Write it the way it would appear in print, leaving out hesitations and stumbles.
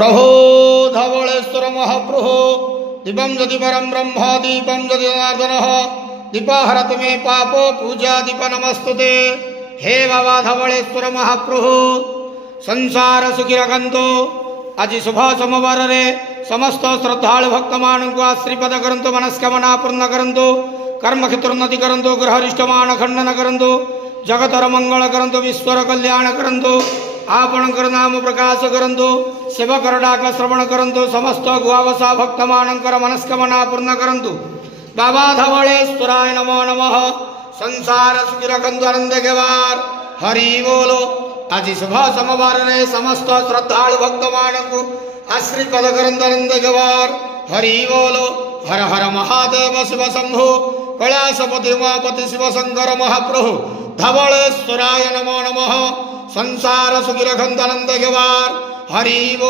प्रभो धवलेश्वर महाप्रभो दीपं यदि परं ब्रह्म दीपं यदि जनार्दनः दीपहरतु मे पापो पूजा दीप नमस्तुते। हे बाबा धवलेश्वर महाप्रभु संसार सुखी रखंतु। आज शुभ सोमवार रे समस्त श्रद्धालु भक्त मानक आशीर्वाद करंतु, मनस्कामना पूर्ण करंतु, कर्म क्षेत्र उन्नति करंतु, गृहरिष्टमान खंडन करंतु, जगतर मंगल करंतु, विश्वर कल्याण करंतु, आपणकर नाम प्रकाश करंतु, सेवकर डाक श्रवण करंतु, समस्त गुआवसा भक्त मानकर मनस्कामना पूर्ण करंतु। बाबा धवलेश्वराय नमो नमः। संसार सुखी रखंतु, आनंद गेवार हरि बोलो। आज शुभ सोमवार रे समस्त श्रद्धालु भक्त मानक आशीर्वाद करंतु, आनंद गेवार हरि बोलो। हर हर महादेव शिव शंभो कैलासपति उमापति शिव शंकर महाप्रभु धवलेश्वराय नमो नमः। संसार सुखी रखंतु, आनंद गेवार हरि बोलो।